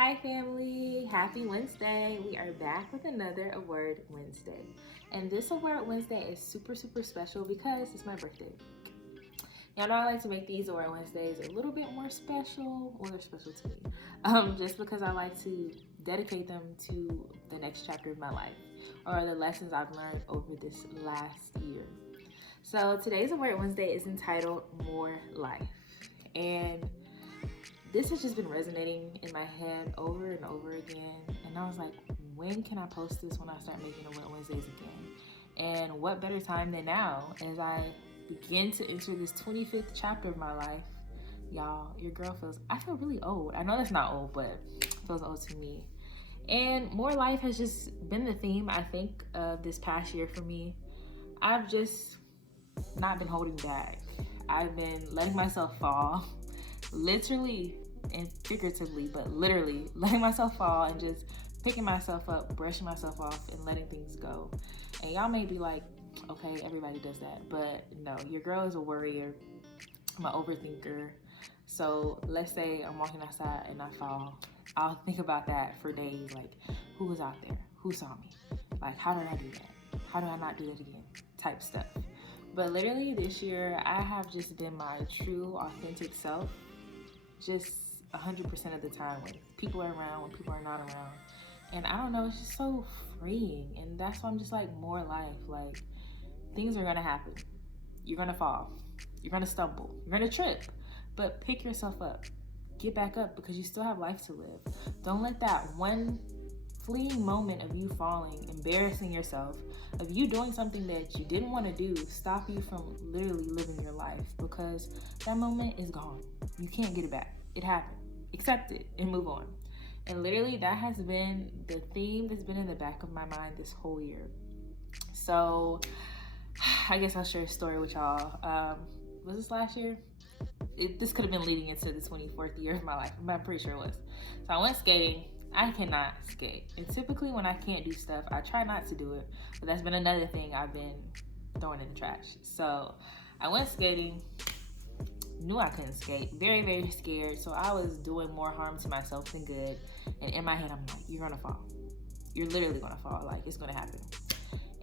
Hi, family. Happy Wednesday. We are back with another Award Wednesday. And this Award Wednesday is super, super special because it's my birthday. Y'all know I like to make these Award Wednesdays a little bit more special. Well, they're special to me. Just because I like to dedicate them to the next chapter of my life or the lessons I've learned over this last year. So today's Award Wednesday is entitled More Life. And this has just been resonating in my head over and over again. And I was like, when can I post this when I start making Award Wednesdays again? And what better time than now as I begin to enter this 25th chapter of my life. Y'all, your girl I feel really old. I know that's not old, but it feels old to me. And more life has just been the theme, I think, of this past year for me. I've just not been holding back. I've been letting myself fall, literally and figuratively, but literally letting myself fall and just picking myself up, brushing myself off, and letting things go. And y'all may be like, okay, everybody does that, but no, your girl is a worrier. I'm an overthinker. So let's say I'm walking outside and I fall. I'll think about that for days, like, who was out there? Who saw me? Like, how did I do that? How do I not do that again? Type stuff. But literally this year, I have just been my true, authentic self, just 100% of the time when people are around, when people are not around. And I don't know, it's just so freeing. And that's why I'm just like, more life. Like, things are gonna happen. You're gonna fall. You're gonna stumble. You're gonna trip. But pick yourself up. Get back up because you still have life to live. Don't let that one fleeting moment of you falling, embarrassing yourself, of you doing something that you didn't want to do, stop you from literally living your life, because that moment is gone. You can't get it back. It happened. Accept it and move on. And literally that has been the theme that's been in the back of my mind this whole year. So I guess I'll share a story with y'all. Was this last year? This could have been leading into the 24th year of my life, but I'm pretty sure it was. So I went skating. I cannot skate. And typically when I can't do stuff, I try not to do it. But that's been another thing I've been throwing in the trash. So I went skating, knew I couldn't skate, very, very scared. So I was doing more harm to myself than good. And in my head, I'm like, you're gonna fall. You're literally gonna fall. Like, it's gonna happen.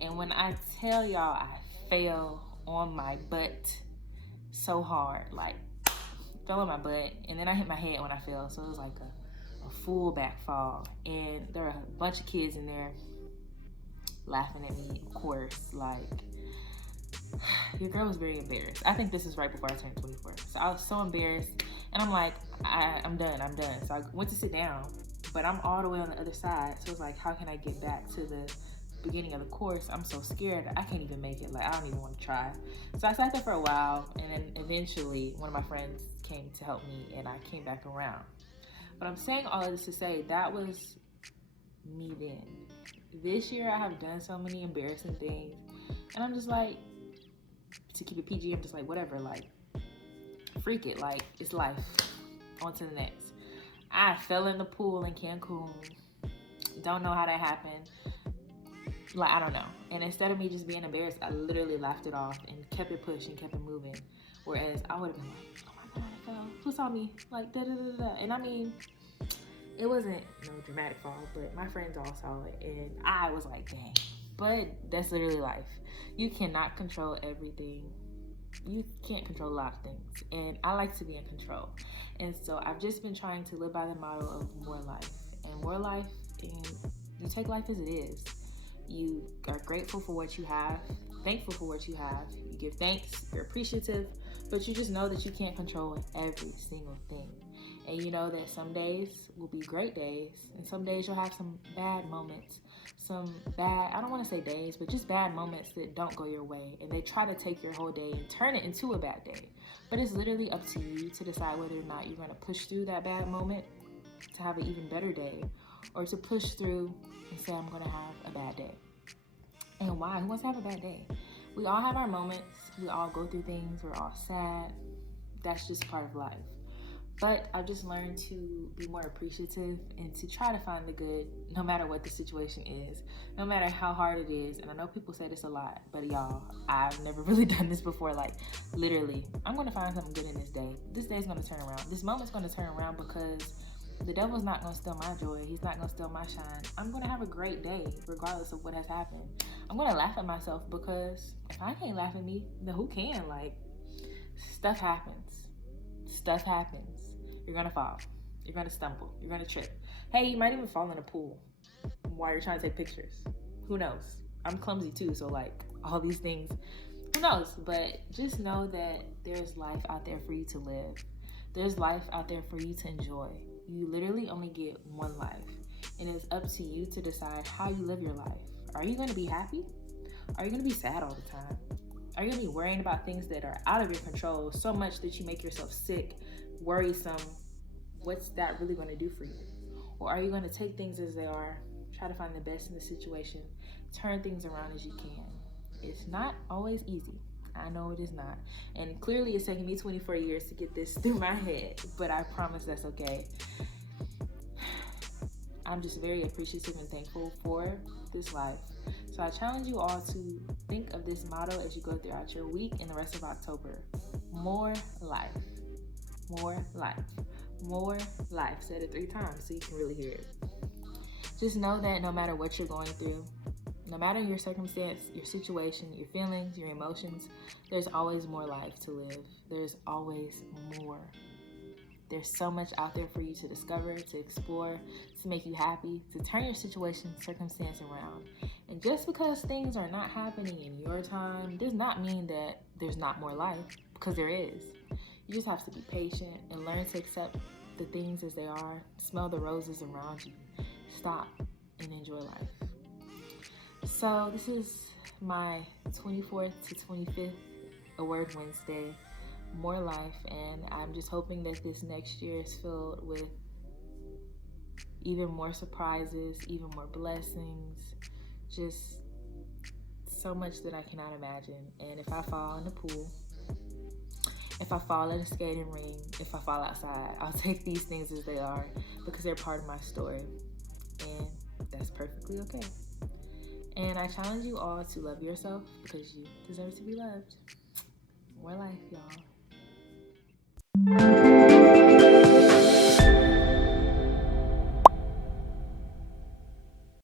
And when I tell y'all I fell on my butt so hard, like, fell on my butt, and then I hit my head when I fell. So it was like a full back fall. And there were a bunch of kids in there laughing at me, of course. Like, your girl was very embarrassed. I think this is right before I turned 24. So I was so embarrassed. And I'm like, I'm done. So I went to sit down, but I'm all the way on the other side. So it's like, how can I get back to the beginning of the course? I'm so scared. I can't even make it. Like, I don't even want to try. So I sat there for a while, and then eventually one of my friends came to help me, and I came back around. But I'm saying all of this to say that was me then. This year I have done so many embarrassing things, and I'm just like, to keep it PG, I'm just like, whatever, like, freak it, like, it's life. On to the next. I fell in the pool in Cancun. Don't know how that happened. Like, I don't know. And instead of me just being embarrassed, I literally laughed it off and kept it pushing, kept it moving. Whereas I would have been like, oh my God, I fell. Who saw me? Like, da da da da. And I mean, it wasn't no dramatic fall, but my friends all saw it. And I was like, dang. But that's literally life. You cannot control everything. You can't control a lot of things. And I like to be in control. And so I've just been trying to live by the model of more life. And more life, and you take life as it is. You are grateful for what you have, thankful for what you have. You give thanks, you're appreciative, but you just know that you can't control every single thing. And you know that some days will be great days, and some days you'll have some bad moments. I don't want to say days, but just bad moments that don't go your way. And they try to take your whole day and turn it into a bad day. But it's literally up to you to decide whether or not you're going to push through that bad moment to have an even better day, or to push through and say, I'm gonna have a bad day. And why? Who wants to have a bad day? We all have our moments. We all go through things. We're all sad. That's just part of life. But I've just learned to be more appreciative and to try to find the good no matter what the situation is, no matter how hard it is. And I know people say this a lot, but y'all, I've never really done this before. Like, literally, I'm going to find something good in this day. This day's going to turn around. This moment's going to turn around because The devil's not going to steal my joy. He's not going to steal my shine. I'm going to have a great day regardless of what has happened. I'm going to laugh at myself because if I can't laugh at me, then who can? Like, stuff happens. Stuff happens. You're going to fall. You're going to stumble. You're going to trip. Hey, you might even fall in a pool while you're trying to take pictures. Who knows? I'm clumsy too, so like all these things, who knows? But just know that there's life out there for you to live. There's life out there for you to enjoy. You literally only get one life, and it's up to you to decide how you live your life. Are you going to be happy? Are you going to be sad all the time? Are you going to be worrying about things that are out of your control so much that you make yourself sick, worrisome? What's that really going to do for you? Or are you going to take things as they are, try to find the best in the situation, turn things around as you can? It's not always easy. I know it is not. And clearly it's taken me 24 years to get this through my head, but I promise that's okay. I'm just very appreciative and thankful for this life. So I challenge you all to think of this motto as you go throughout your week and the rest of October. More life. More life. More life. Said it 3 times so you can really hear it. Just know that no matter what you're going through, no matter your circumstance, your situation, your feelings, your emotions, there's always more life to live. There's always more. There's so much out there for you to discover, to explore, to make you happy, to turn your situation, circumstance around. And just because things are not happening in your time does not mean that there's not more life, because there is. You just have to be patient and learn to accept the things as they are, smell the roses around you, stop and enjoy life. So this is my 24th to 25th Award Wednesday, more life, and I'm just hoping that this next year is filled with even more surprises, even more blessings, just so much that I cannot imagine. And if I fall in the pool, if I fall in a skating ring, if I fall outside, I'll take these things as they are because they're part of my story, and that's perfectly okay. And I challenge you all to love yourself because you deserve to be loved. More life, y'all.